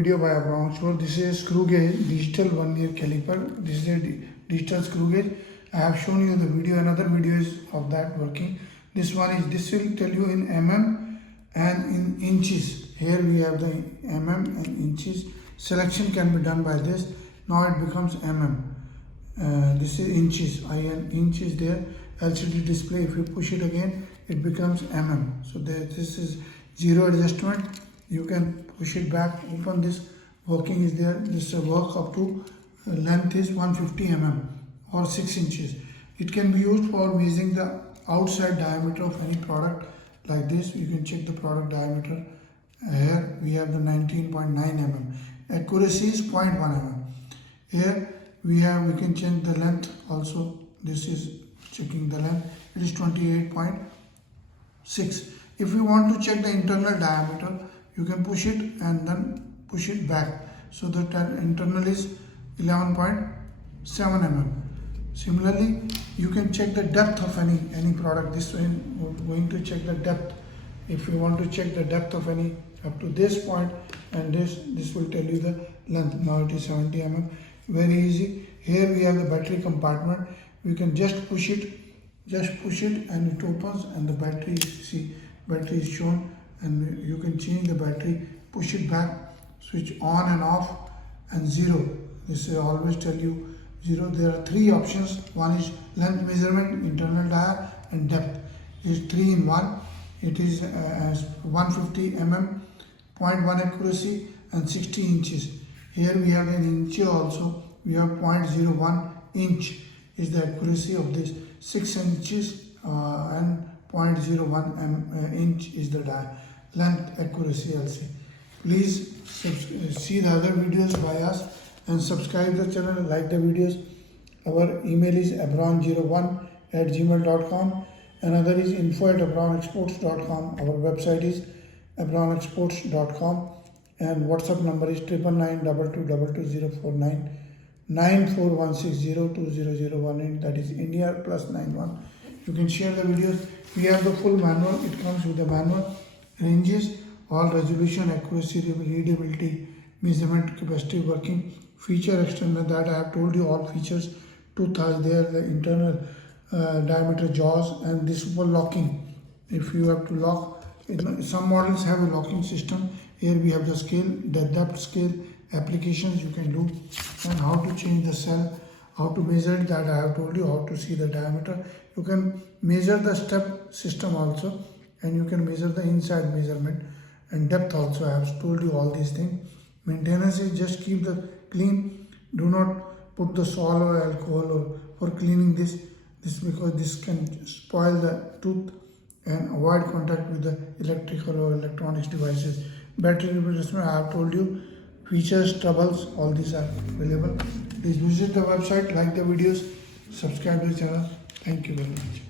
Video by Abraham. So this is a screw gauge, digital vernier caliper. This is a digital screw gauge. I have shown you the video. Another video is of that working. This one is, this will tell you in mm and in inches. Here we have the mm and inches. Selection can be done by this. Now it becomes mm. This is inches. Inch is there. LCD display. If you push it again, it becomes mm. So this is zero adjustment. You can push it back, open this, working is there. This work up to length is 150 mm or 6 inches. It can be used for measuring the outside diameter of any product like this. You can check the product diameter. Here we have the 19.9 mm. Accuracy is 0.1 mm. Here we can change the length also. This is checking the length. It is 28.6. If you want to check the internal diameter, you can push it and then push it back. So the internal is 11.7 mm. Similarly, you can check the depth of any product. This way we're going to check the depth. If you want to check the depth of any up to this point, and this will tell you the length. Now it is 70 mm. Very easy. Here we have the battery compartment. We can just push it and it opens, and the battery is shown, and you can change the battery, push it back, switch on and off, and 0. This will always tell you 0. There are 3 options. One is length measurement, internal dia, and depth. It is 3 in 1. It is 150 mm, 0.1 accuracy, and 60 inches. Here we have an inch also. We have 0.01 inch is the accuracy of this. 6 inches and 0.01 inch is the length accuracy, I'll say. Please see the other videos by us and subscribe the channel, like the videos. Our email is abron01@gmail.com. Another is info@abronexports.com. Our website is abronexports.com, and WhatsApp number is 99922222049 9416020018. That is India +91. You can share the videos. We have the full manual. It comes with the manual, ranges, all resolution, accuracy, readability, measurement, capacity, working, feature extender. That I have told you all features. Tooth are there, the internal diameter jaws, and this for locking. If you have to lock, some models have a locking system. Here we have the scale, the depth scale, applications you can do, and how to change the cell, how to measure it. That I have told you. How to see the diameter. You can measure the step system also, and you can measure the inside measurement, and depth also. I have told you all these things. Maintenance is just keep the clean. Do not put the salt or alcohol for cleaning this because this can spoil the tooth, and avoid contact with the electrical or electronics devices. Battery replacement, I have told you. Features, troubles, all these are available. Please visit the website, like the videos, subscribe to the channel. Thank you very much.